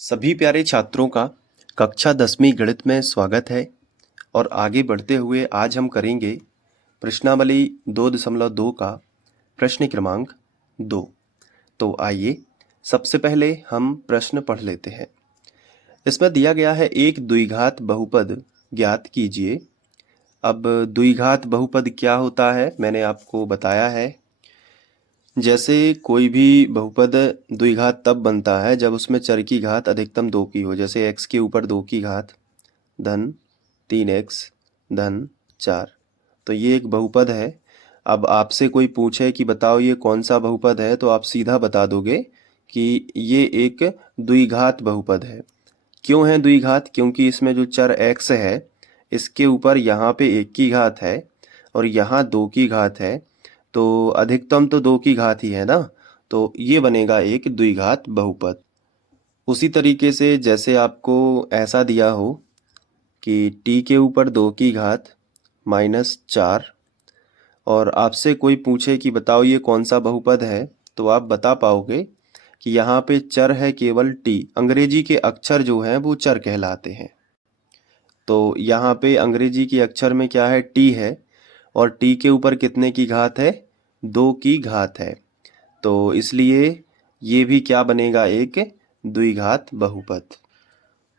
सभी प्यारे छात्रों का कक्षा 10वीं गणित में स्वागत है। और आगे बढ़ते हुए आज हम करेंगे प्रश्नावली 2.2 का प्रश्न क्रमांक 2। तो आइए सबसे पहले हम प्रश्न पढ़ लेते हैं। इसमें दिया गया है एक द्विघात बहुपद ज्ञात कीजिए। अब द्विघात बहुपद क्या होता है मैंने आपको बताया है। जैसे कोई भी बहुपद द्विघात तब बनता है जब उसमें चर की घात अधिकतम 2 की हो। जैसे x के ऊपर 2 की घात धन 3x धन 4, तो ये एक बहुपद है। अब आपसे कोई पूछे कि बताओ ये कौन सा बहुपद है, तो आप सीधा बता दोगे कि ये एक द्विघात बहुपद है। क्यों है द्विघात? क्योंकि इसमें जो चर x है इसके ऊपर यहाँ पे 1 की घात है और यहाँ 2 की घात है, तो अधिकतम तो 2 की घात ही है ना, तो ये बनेगा एक द्विघात बहुपद। उसी तरीके से जैसे आपको ऐसा दिया हो कि t के ऊपर 2 की घात -4 और आपसे कोई पूछे कि बताओ ये कौन सा बहुपद है, तो आप बता पाओगे कि यहाँ पे चर है केवल t। अंग्रेजी के अक्षर जो हैं वो चर कहलाते हैं। तो यहाँ पे अंग्रेजी के अक्षर में क्या है? t है और t के ऊपर कितने की घात है? 2 की घात है। तो इसलिए ये भी क्या बनेगा? एक द्विघात बहुपद।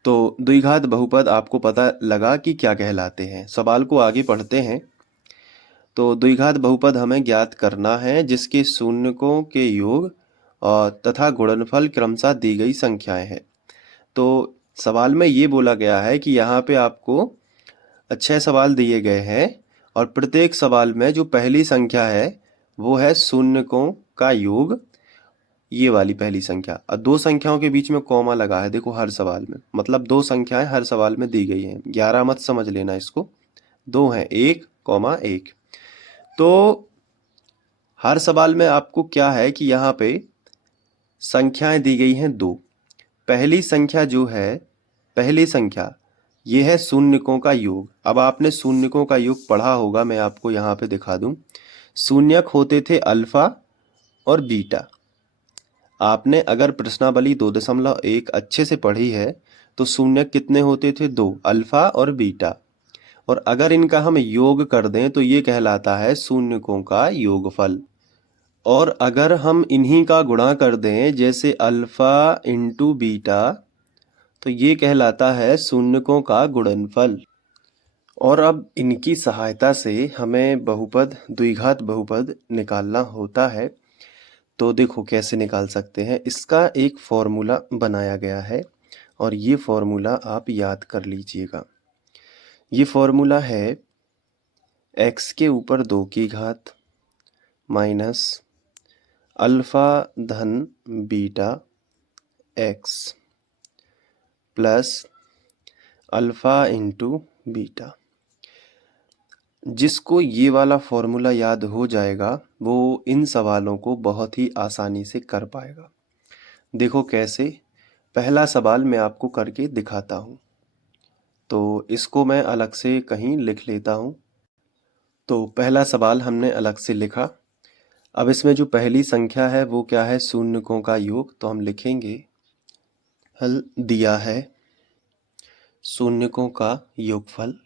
तो द्विघात बहुपद आपको पता लगा कि क्या कहलाते हैं। सवाल को आगे पढ़ते हैं। तो द्विघात बहुपद हमें ज्ञात करना है जिसके शून्यकों के योग और तथा गुणनफल क्रमशः दी गई संख्याएं हैं। तो सवाल में ये बोला गया है कि यहाँ पे आपको 6 सवाल दिए गए हैं और प्रत्येक सवाल में जो पहली संख्या है वो है शून्यकों का योग, ये वाली पहली संख्या। और 2 संख्याओं के बीच में कॉमा लगा है, देखो हर सवाल में, मतलब 2 संख्याएं हर सवाल में दी गई हैं। 11 मत समझ लेना इसको, 2 हैं, 1,1। तो हर सवाल में आपको क्या है कि यहाँ पे संख्याएं दी गई हैं 2। पहली संख्या जो है, पहली संख्या ये है शून्यकों का योग। अब आपने शून्यकों का योग पढ़ा होगा, मैं आपको यहाँ पे दिखा दूं। शून्यक होते थे अल्फा और बीटा। आपने अगर प्रश्नावली 2.1 अच्छे से पढ़ी है तो शून्यक कितने होते थे? 2, अल्फा और बीटा। और अगर इनका हम योग कर दें तो ये कहलाता है शून्यकों का योगफल। और अगर हम इन्हीं का गुणा कर दें, जैसे अल्फा इंटू बीटा, तो ये कहलाता है शून्यकों का गुणनफल। और अब इनकी सहायता से हमें बहुपद, द्विघात बहुपद निकालना होता है। तो देखो कैसे निकाल सकते हैं। इसका एक फॉर्मूला बनाया गया है और ये फॉर्मूला आप याद कर लीजिएगा। ये फॉर्मूला है x के ऊपर 2 की घात माइनस अल्फा धन beta x plus alpha into beta. जिसको ये वाला फॉर्मूला याद हो जाएगा वो इन सवालों को बहुत ही आसानी से कर पाएगा। देखो कैसे। पहला सवाल मैं आपको करके दिखाता हूँ, तो इसको मैं अलग से कहीं लिख लेता हूँ। तो पहला सवाल हमने अलग से लिखा। अब इसमें जो पहली संख्या है वो क्या है? शून्यकों का योग। तो हम लिखेंगे हल दिया है शून्यकों का योगफल,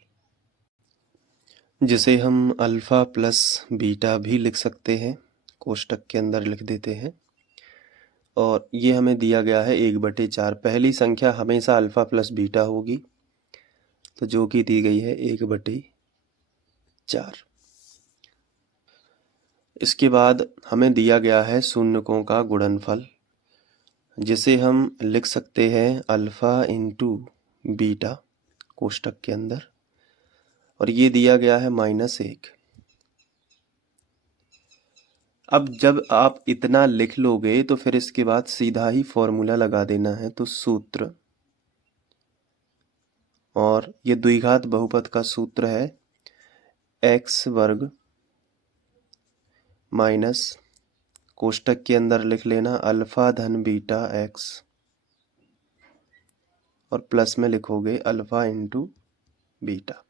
जिसे हम अल्फा प्लस बीटा भी लिख सकते हैं, कोष्टक के अंदर लिख देते हैं। और ये हमें दिया गया है 1/4। पहली संख्या हमेशा अल्फा प्लस बीटा होगी, तो जो कि दी गई है 1/4। इसके बाद हमें दिया गया है शून्यकों का गुणनफल, जिसे हम लिख सकते हैं अल्फा इंटू बीटा कोष्टक के अंदर, और ये दिया गया है -1। अब जब आप इतना लिख लोगे तो फिर इसके बाद सीधा ही फॉर्मूला लगा देना है। तो सूत्र, और ये द्विघात बहुपद का सूत्र है x वर्ग माइनस कोष्टक के अंदर लिख लेना अल्फा धन बीटा x और प्लस में लिखोगे अल्फा इंटू बीटा।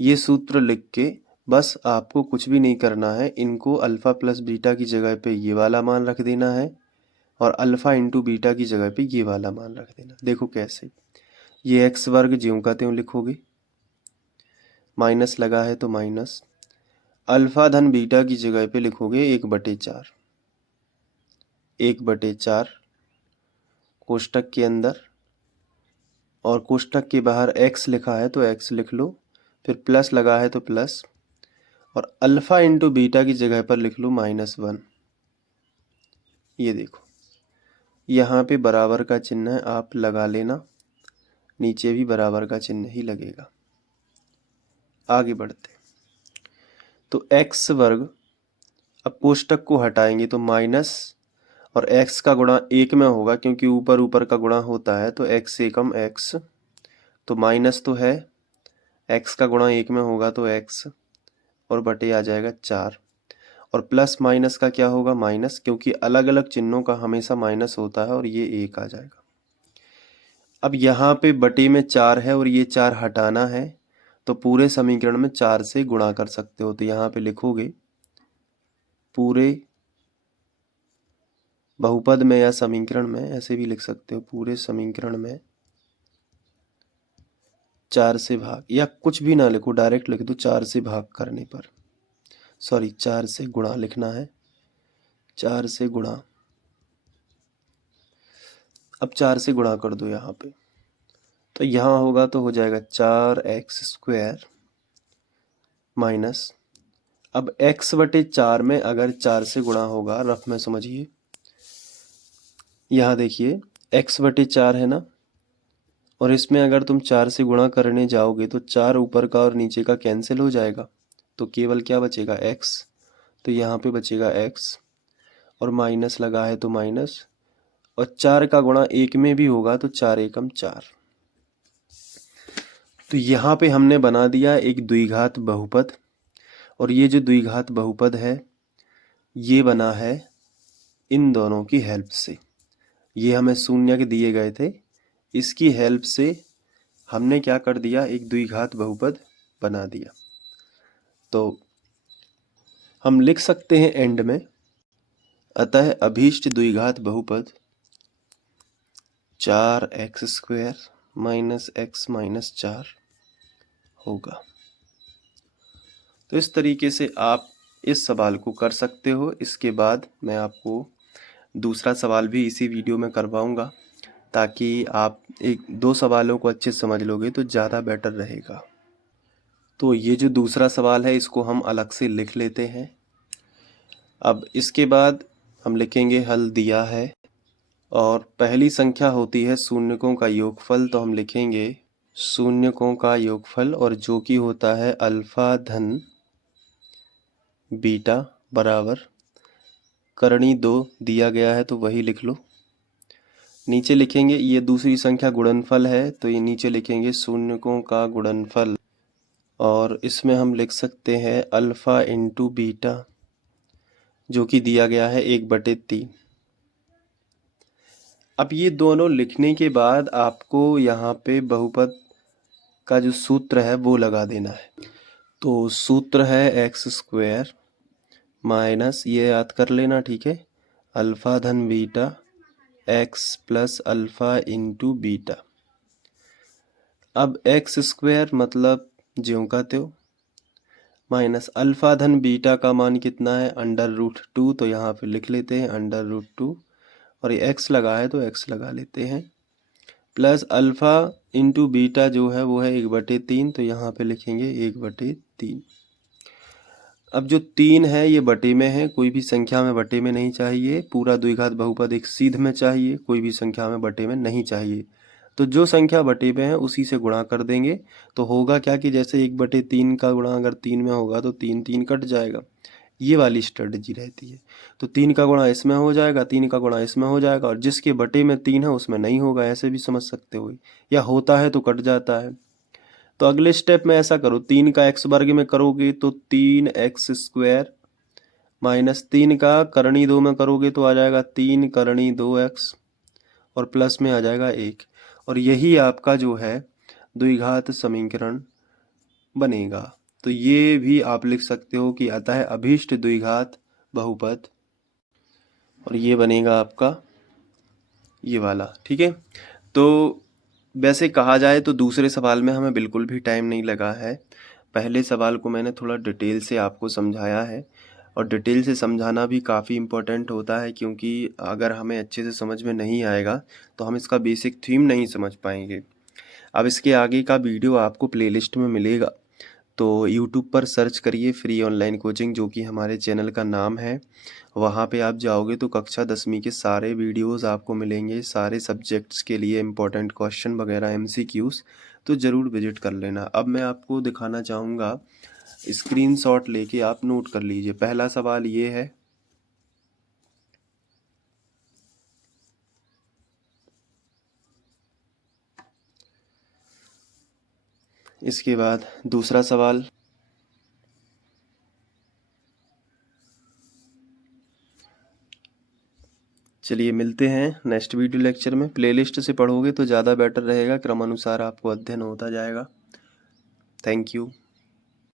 ये सूत्र लिख के बस आपको कुछ भी नहीं करना है। इनको अल्फा प्लस बीटा की जगह पे ये वाला मान रख देना है और अल्फ़ा इंटू बीटा की जगह पे ये वाला मान रख देना। देखो कैसे, ये एक्स वर्ग ज्यों का त्यों लिखोगे, माइनस लगा है तो माइनस, अल्फ़ा धन बीटा की जगह पे लिखोगे 1/4, 1/4 कोष्टक के अंदर, और कोष्टक के बाहर x लिखा है तो x लिख लो, फिर प्लस लगा है तो प्लस, और अल्फ़ा इंटू बीटा की जगह पर लिख लो -1। ये देखो यहाँ पे बराबर का चिन्ह आप लगा लेना, नीचे भी बराबर का चिन्ह ही लगेगा। आगे बढ़ते, तो x वर्ग, अब कोष्टक को हटाएंगे तो माइनस, और x का गुणा 1 में होगा क्योंकि ऊपर ऊपर का गुणा होता है, तो x एकम x, तो माइनस तो है, x का गुणा 1 में होगा तो x, और बटे आ जाएगा 4, और प्लस माइनस का क्या होगा माइनस, क्योंकि अलग अलग चिन्हों का हमेशा माइनस होता है, और ये 1 आ जाएगा। अब यहाँ पे बटे में 4 है और ये 4 हटाना है, तो पूरे समीकरण में 4 से गुणा कर सकते हो। तो यहाँ पे लिखोगे पूरे बहुपद में या समीकरण में, ऐसे भी लिख सकते हो, पूरे समीकरण में 4 से भाग, या कुछ भी ना लिखो, डायरेक्ट लिख दो 4 से भाग करने पर, सॉरी 4 से गुणा लिखना है, 4 से गुणा। अब 4 से गुणा कर दो यहाँ पे, तो यहाँ होगा तो हो जाएगा 4x² माइनस, अब x/4 में अगर 4 से गुणा होगा, रफ में समझिए, यहाँ देखिए x/4 है ना, और इसमें अगर तुम 4 से गुणा करने जाओगे तो 4 ऊपर का और नीचे का कैंसिल हो जाएगा, तो केवल क्या बचेगा x, तो यहाँ पे बचेगा x, और माइनस लगा है तो माइनस, और 4 का गुणा 1 में भी होगा तो 4 एकम 4। तो यहाँ पे हमने बना दिया एक द्विघात बहुपद, और ये जो द्विघात बहुपद है ये बना है इन दोनों की हेल्प से। ये हमें शून्य के दिए गए थे, इसकी हेल्प से हमने क्या कर दिया, एक द्विघात बहुपद बना दिया। तो हम लिख सकते हैं एंड में, अतः अभीष्ट द्विघात बहुपद 4x² माइनस x माइनस 4 होगा। तो इस तरीके से आप इस सवाल को कर सकते हो। इसके बाद मैं आपको दूसरा सवाल भी इसी वीडियो में करवाऊंगा, ताकि आप 1-2 सवालों को अच्छे से समझ लोगे तो ज़्यादा बेटर रहेगा। तो ये जो दूसरा सवाल है इसको हम अलग से लिख लेते हैं। अब इसके बाद हम लिखेंगे हल दिया है, और पहली संख्या होती है शून्यकों का योगफल, तो हम लिखेंगे शून्यकों का योगफल, और जो कि होता है अल्फा धन बीटा बराबर करणी 2 दिया गया है तो वही लिख लो। नीचे लिखेंगे ये दूसरी संख्या गुणनफल है, तो ये नीचे लिखेंगे शून्यकों का गुणनफल, और इसमें हम लिख सकते हैं अल्फा इंटू बीटा, जो कि दिया गया है 1/3। अब ये दोनों लिखने के बाद आपको यहाँ पे बहुपद का जो सूत्र है वो लगा देना है। तो सूत्र है x² माइनस, ये याद कर लेना, ठीक है, अल्फा धन beta x plus alpha into beta. अब x² मतलब ज्यों का त्यों, माइनस अल्फा धन बीटा का मान कितना है √2, तो यहाँ पे लिख लेते हैं √2, और ये x लगा है तो x लगा लेते हैं, प्लस अल्फा इंटू बीटा जो है वो है 1/3, तो यहाँ पे लिखेंगे 1/3। अब जो 3 है ये बटे में है, कोई भी संख्या में बटे में नहीं चाहिए, पूरा द्विघात बहुपद एक सीध में चाहिए, कोई भी संख्या में बटे में नहीं चाहिए। तो जो संख्या बटे में है उसी से गुणा कर देंगे, तो होगा क्या कि जैसे 1/3 का गुणा अगर 3 में होगा तो 3 3 कट जाएगा, ये वाली स्ट्रेटजी रहती है। तो 3 का गुणा इसमें हो जाएगा, 3 का गुणा इसमें हो जाएगा, और जिसके बटे में 3 है उसमें नहीं होगा, ऐसे भी समझ सकते हो, या होता है तो कट जाता है। तो अगले स्टेप में ऐसा करो, 3 का x वर्ग में करोगे तो 3x² माइनस 3 का करणी 2 में करोगे तो आ जाएगा 3 करणी 2x, और प्लस में आ जाएगा 1, और यही आपका जो है द्विघात समीकरण बनेगा। तो ये भी आप लिख सकते हो कि अतः अभीष्ट द्विघात बहुपद, और ये बनेगा आपका ये वाला, ठीक है। तो वैसे कहा जाए तो दूसरे सवाल में हमें बिल्कुल भी टाइम नहीं लगा है। पहले सवाल को मैंने थोड़ा डिटेल से आपको समझाया है, और डिटेल से समझाना भी काफ़ी इम्पोर्टेंट होता है, क्योंकि अगर हमें अच्छे से समझ में नहीं आएगा तो हम इसका बेसिक थीम नहीं समझ पाएंगे। अब इसके आगे का वीडियो आपको प्लेलिस्ट में मिलेगा, तो यूट्यूब पर सर्च करिए फ्री ऑनलाइन कोचिंग, जो कि हमारे चैनल का नाम है। वहाँ पे आप जाओगे तो कक्षा 10वीं के सारे वीडियोस आपको मिलेंगे, सारे सब्जेक्ट्स के लिए इम्पोर्टेंट क्वेश्चन वगैरह एमसीक्यूज, तो ज़रूर विजिट कर लेना। अब मैं आपको दिखाना चाहूँगा, स्क्रीनशॉट लेके आप नोट कर लीजिए। पहला सवाल ये है, इसके बाद दूसरा सवाल, चलिए मिलते हैं नेक्स्ट वीडियो लेक्चर में। प्लेलिस्ट से पढ़ोगे तो ज़्यादा बेटर रहेगा, क्रमानुसार आपको अध्ययन होता जाएगा। Thank you.